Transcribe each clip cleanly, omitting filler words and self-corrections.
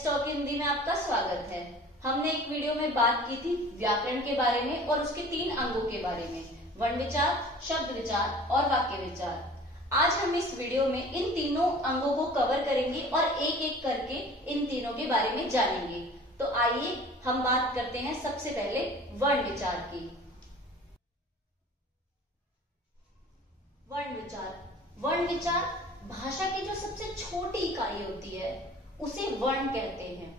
Let's talk Hindi में आपका स्वागत है। हमने एक वीडियो में बात की थी व्याकरण के बारे में और उसके 3 अंगों के बारे में, वर्ण विचार, शब्द विचार और वाक्य विचार। आज हम इस वीडियो में इन तीनों अंगों को कवर करेंगे और एक एक करके इन तीनों के बारे में जानेंगे। तो आइए हम बात करते हैं सबसे पहले वर्ण विचार की। वर्ण विचार भाषा की जो सबसे छोटी इकाई होती है उसे वर्ण कहते हैं,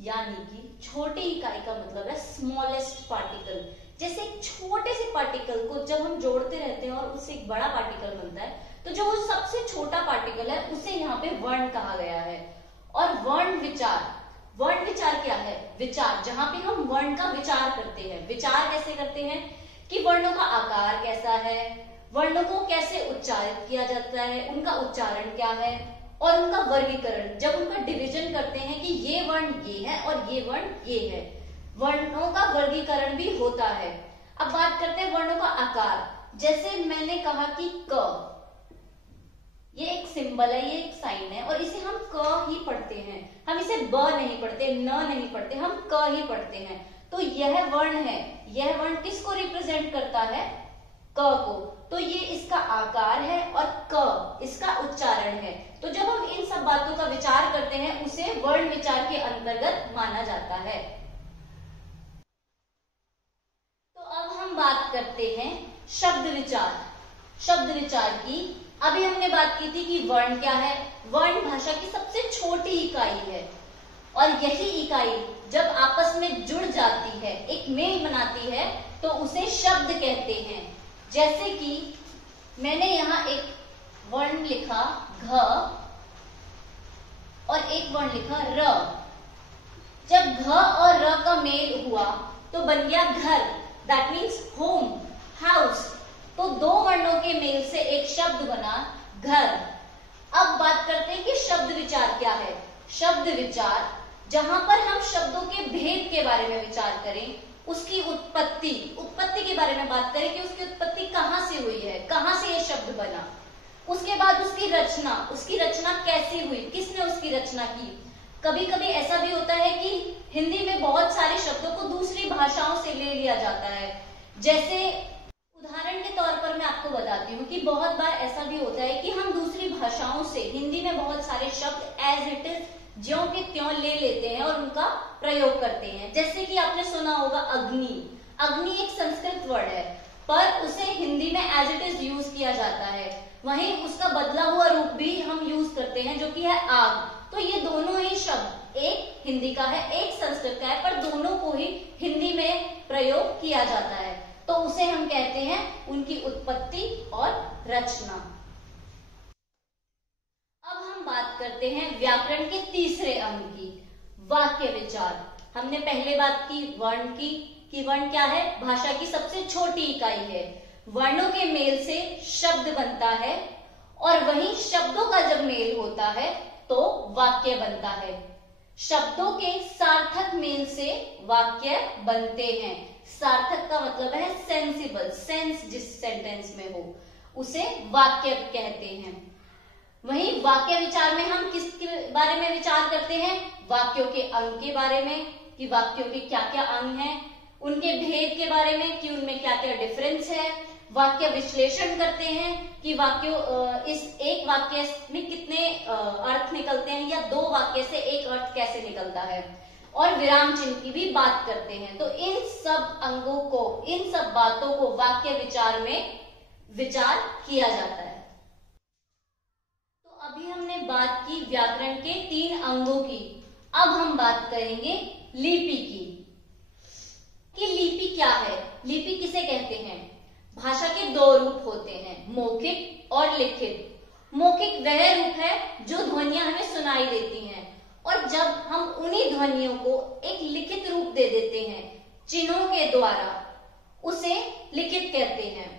यानी कि छोटी इकाई का मतलब है स्मॉलेस्ट पार्टिकल। जैसे एक छोटे से पार्टिकल को जब हम जोड़ते रहते हैं और उससे एक बड़ा पार्टिकल बनता है, तो जो सबसे छोटा पार्टिकल है उसे यहाँ पे वर्ण कहा गया है। और वर्ण विचार क्या है? विचार, जहां पे हम वर्ण का विचार करते हैं। विचार कैसे करते हैं कि वर्णों का आकार कैसा है, वर्णों को कैसे उच्चारित किया जाता है, उनका उच्चारण क्या है और उनका वर्गीकरण। जब उनका डिवीजन करते हैं कि ये वर्ण ये है और ये वर्ण ये है, वर्णों का वर्गीकरण भी होता है। अब बात करते हैं वर्णों का आकार। जैसे मैंने कहा कि क, ये एक सिंबल है, ये एक साइन है और इसे हम क ही पढ़ते हैं। हम इसे ब नहीं पढ़ते, न नहीं पढ़ते, हम क ही पढ़ते हैं। तो यह वर्ण है, यह वर्ण किसको रिप्रेजेंट करता है? क को। तो ये इसका आकार है और क इसका उच्चारण है। तो जब हम इन सब बातों का विचार करते हैं उसे वर्ण विचार के अंतर्गत माना जाता है। तो अब हम बात करते हैं शब्द विचार की। अभी हमने बात की थी कि वर्ण क्या है। वर्ण भाषा की सबसे छोटी इकाई है और यही इकाई जब आपस में जुड़ जाती है, एक मेल बनाती है, तो उसे शब्द कहते हैं। जैसे कि मैंने यहाँ एक वर्ण लिखा घ और एक वर्ण लिखा र। जब घ और र का मेल हुआ तो बन गया घर, दैट मीन्स होम, हाउस। तो दो वर्णों के मेल से एक शब्द बना घर। अब बात करते हैं कि शब्द विचार क्या है। शब्द विचार जहां पर हम शब्दों के भेद के बारे में विचार करें, उसकी उत्पत्ति के बारे में बात करें कि उसकी उत्पत्ति कहां से हुई है, कहां से ये शब्द बना। उसके बाद उसकी रचना कैसी हुई, किसने उसकी रचना की। कभी कभी ऐसा भी होता है कि हिंदी में बहुत सारे शब्दों को दूसरी भाषाओं से ले लिया जाता है। जैसे उदाहरण के तौर पर मैं आपको बताती हूँ कि बहुत बार ऐसा भी होता है कि हम दूसरी भाषाओं से हिंदी में बहुत सारे शब्द एज इट इज, ज्यों के त्यों ले लेते हैं और उनका प्रयोग करते हैं। जैसे कि आपने सुना होगा अग्नि एक संस्कृत वर्ड है, पर उसे हिंदी में एज इट इज यूज किया जाता है। वहीं उसका बदला हुआ रूप भी हम यूज करते हैं, जो कि है आग। तो ये दोनों ही शब्द, एक हिंदी का है, एक संस्कृत का है, पर दोनों को ही हिंदी में प्रयोग किया जाता है। तो उसे हम कहते हैं उनकी उत्पत्ति और रचना। अब हम बात करते हैं व्याकरण के तीसरे अंग की, वाक्य विचार। हमने पहले बात की वर्ण की, कि वर्ण क्या है? भाषा की सबसे छोटी इकाई है। वर्णों के मेल से शब्द बनता है और वहीं शब्दों का जब मेल होता है तो वाक्य बनता है। शब्दों के सार्थक मेल से वाक्य बनते हैं। सार्थक का मतलब है सेंसिबल, सेंस जिस सेंटेंस में हो उसे वाक्य कहते हैं। वहीं वाक्य विचार में हम किसके बारे में विचार करते हैं? वाक्यों के अंग के बारे में, कि वाक्यों के क्या क्या अंग हैं, उनके भेद के बारे में कि उनमें क्या क्या डिफरेंस है। वाक्य विश्लेषण करते हैं कि इस एक वाक्य में कितने अर्थ निकलते हैं या दो वाक्य से एक अर्थ कैसे निकलता है, और विराम चिन्ह की भी बात करते हैं। तो इन सब अंगों को, इन सब बातों को वाक्य विचार में विचार किया जाता है। तो अभी हमने बात की व्याकरण के 3 अंगों की। अब हम बात करेंगे लिपि की, कि लिपि क्या है, लिपि किसे कहते हैं। भाषा के 2 रूप होते हैं, मौखिक और लिखित। मौखिक वह रूप है जो ध्वनियां हमें सुनाई देती हैं, और जब हम उन्हीं ध्वनियों को एक लिखित रूप दे देते हैं चिन्हों के द्वारा, उसे लिखित कहते हैं।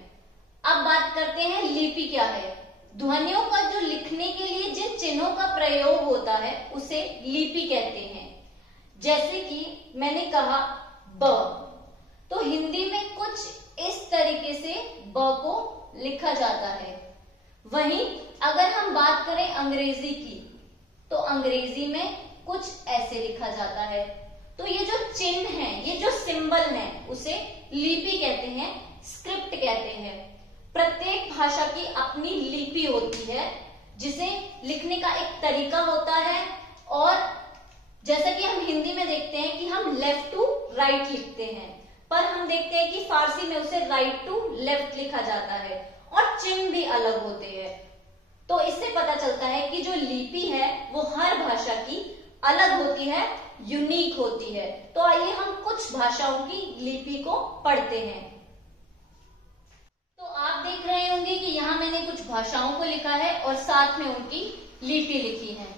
अब बात करते हैं लिपि क्या है। ध्वनियों का जो लिखने के लिए जिन चिन्हों का प्रयोग होता है उसे लिपि कहते हैं। जैसे कि मैंने कहा ब, तो हिंदी में कुछ इस तरीके से ब को लिखा जाता है। वहीं अगर हम बात करें अंग्रेजी की, तो अंग्रेजी में कुछ ऐसे लिखा जाता है। तो ये जो चिन्ह है, ये जो सिंबल है, उसे लिपि कहते हैं, स्क्रिप्ट कहते हैं। प्रत्येक भाषा की अपनी लिपि होती है, जिसे लिखने का एक तरीका होता है। और जैसा कि हम हिंदी में देखते हैं कि हम लेफ्ट टू राइट लिखते हैं, पर हम देखते हैं कि फारसी में उसे राइट टू लेफ्ट लिखा जाता है और चिन्ह भी अलग होते हैं। तो इससे पता चलता है कि जो लिपि है वो हर भाषा की अलग होती है, यूनिक होती है। तो आइए हम कुछ भाषाओं की लिपि को पढ़ते हैं। तो आप देख रहे होंगे कि यहाँ मैंने कुछ भाषाओं को लिखा है और साथ में उनकी लिपि लिखी है।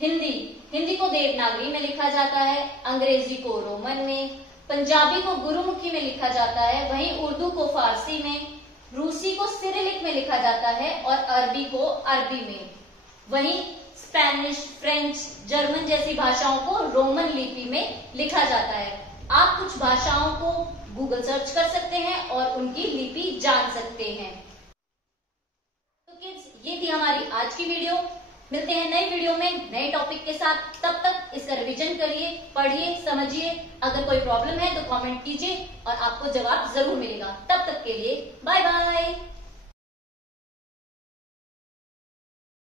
हिंदी को देवनागरी में लिखा जाता है, अंग्रेजी को रोमन में, पंजाबी को गुरुमुखी में लिखा जाता है, वहीं उर्दू को फारसी में, रूसी को सिरिलिक में लिखा जाता है और अरबी को अरबी में। वहीं स्पेनिश, फ्रेंच, जर्मन जैसी भाषाओं को रोमन लिपि में लिखा जाता है। आप कुछ भाषाओं को गूगल सर्च कर सकते हैं और उनकी लिपि जान सकते हैं। तो किड्स, ये थी हमारी आज की वीडियो। मिलते हैं नई वीडियो में नए टॉपिक के साथ। तब तक इसका रिवीजन करिए, पढ़िए, समझिए। अगर कोई प्रॉब्लम है तो कमेंट कीजिए और आपको जवाब जरूर मिलेगा। तब तक के लिए बाय बाय।